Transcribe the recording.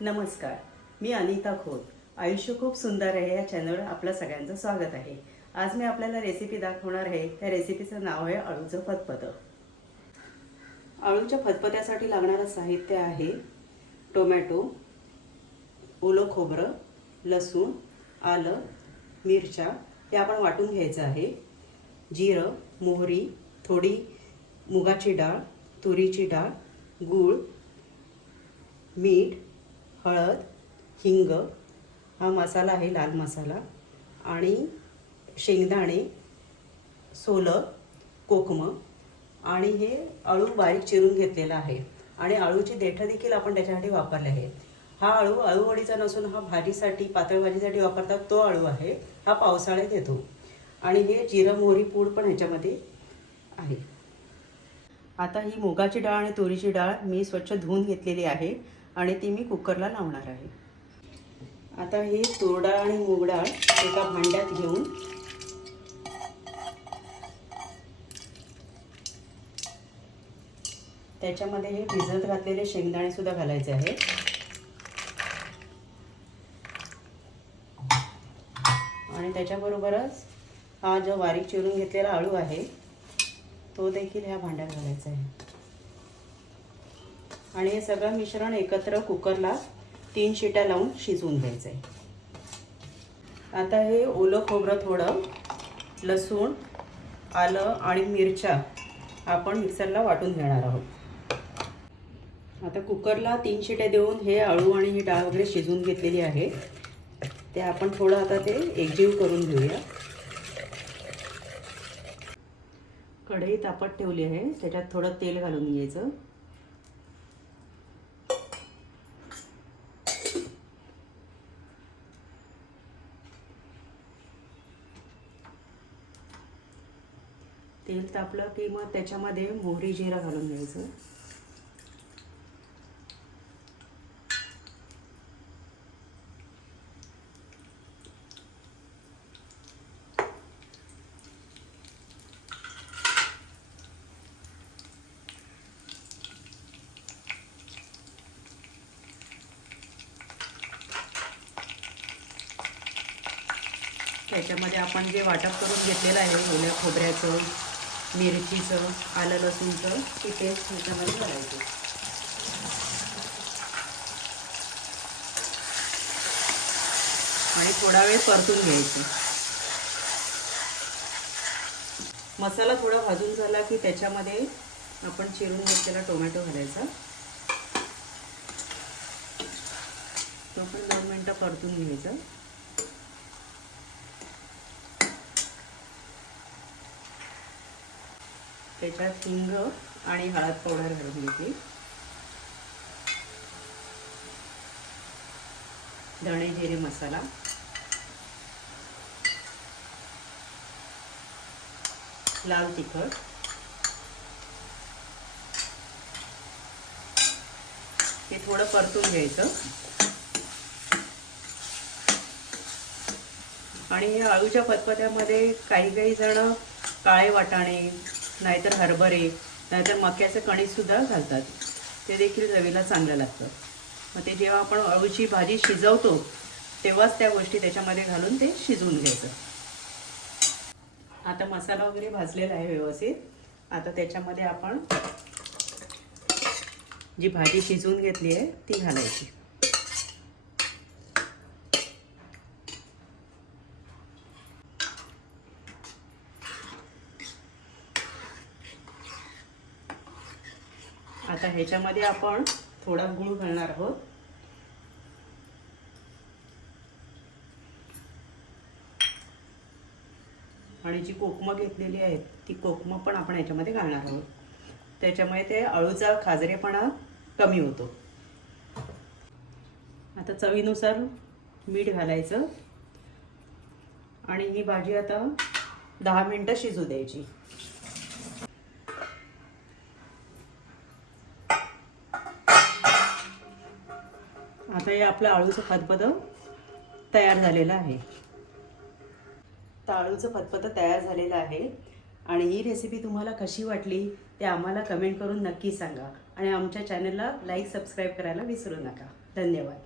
नमस्कार. मी अनिता खोत. आयुष्य खूप सुंदर आहे या चॅनलवर आपलं सगळ्यांचं स्वागत आहे. आज मी आपल्याला रेसिपी दाखवणार आहे. त्या रेसिपीचं नाव आहे अळूचं फतफतं अळूच्या फतपत्यासाठी लागणारं साहित्य आहे टोमॅटो ओलं खोबरं लसूण आलं मिरच्या हे आपण वाटून घ्यायचं आहे. जिरं मोहरी थोडी मुगाची डाळ तुरीची डाळ गूळ मीठ हळद हिंग हा मसाला आहे लाल मसाला आणि शेंगदाणे सोलं कोकमं आणि हे अळू बारीक चिरून घेतलेला आहे. आणि अळूची देठं देखील आपण त्याच्यासाठी वापरले आहे. हा अळू अळूवडीचा नसून हा भाजीसाठी पातळ भाजीसाठी वापरतात तो अळू आहे. हा पावसाळ्यात येतो. आणि हे जिरं मोहरी पूड पण ह्याच्यामध्ये आहे. आता ही मुगाची डाळ आणि तुरीची डाळ मी स्वच्छ धुवून घेतलेली आहे. आणि ती मी कुकरला लावणार आहे. आता ही तूर डाळ आणि मूग डाळ एका भांड्यात घेऊन त्याच्यामध्ये हे भिजत घातलेले शेंगदाणे सुद्धा घालायचे आहेत. आणि त्याच्याबरोबरच हा जो बारीक चिरून घेतलेला आळू आहे तो देखील ह्या भांड्यात घालायचा आहे. आणि हे सगळं मिश्रण एकत्र कुकरला तीन शिट्या लावून शिजवून घ्यायचं आहे आता हे ओलं खोबरं थोडं लसूण आलं आणि मिरच्या आपण मिक्सरला वाटून घेणार आहोत. आता कुकरला तीन शिट्या देऊन हे आळू आणि ही डाळ वगैरे शिजवून घेतलेली आहे. ते आपण थोडं आता ते एकजीव करून घेऊया. कढई तापत ठेवली आहे त्याच्यात थोडं तेल घालून घ्यायचं. तेल तापलं की मग त्याच्यामध्ये मोहरी जिरा घालून घ्यायचं. त्याच्यामध्ये आपण जे वाटप करून घेतलेलं आहे ओल्या खोबऱ्याचं मिरचीचं आलं लसूणचं ती पेस्ट ह्याच्यामध्ये घालायची. आणि थोडा वेळ परतून घ्यायची. मसाला थोडा भाजून झाला की त्याच्यामध्ये आपण चिरून घेतलेला टोमॅटो घालायचा. तो पण दोन मिनटं परतून घ्यायचं. त्याच्यात हिंग आणि हळद पावडर घालून घेतली. धणे जिरे मसाला. लाल तिखट. हे थोडं परतून घ्यायचं. आणि अळूच्या आळूच्या पतपत्यामध्ये काही काही जण काळे वाटाणे नाहीतर हरभरे नाहीतर मक्याचं कणीसुद्धा घालतात. ते देखील चवीला चांगलं लागतं. मग ते जेव्हा आपण अळूची भाजी शिजवतो तेव्हाच त्या गोष्टी त्याच्यामध्ये घालून ते शिजवून घ्यायचं. आता मसाला वगैरे भाजलेला आहे व्यवस्थित. आता त्याच्यामध्ये आपण जी भाजी शिजवून घेतली आहे ती घालायची. आता ह्याच्यामध्ये आपण थोडा गुळ घालणार आहोत. आणि जी कोकमं घेतलेली आहेत ती कोकमं पण आपण ह्याच्यामध्ये घालणार आहोत. त्याच्यामुळे ते अळूचा खाजरेपणा कमी होतो. आता चवीनुसार मीठ घालायचं. आणि ही भाजी आता दहा मिनटं शिजू द्यायची. आता हे आपलं आळूचं फतफतं तयार झालेलं आहे. तर आळूचं फतफतं तयार झालेलं आहे. आणि ही रेसिपी तुम्हाला कशी वाटली ते आम्हाला कमेंट करून नक्की सांगा. आणि आमच्या चॅनलला लाईक सबस्क्राईब करायला विसरू नका. धन्यवाद.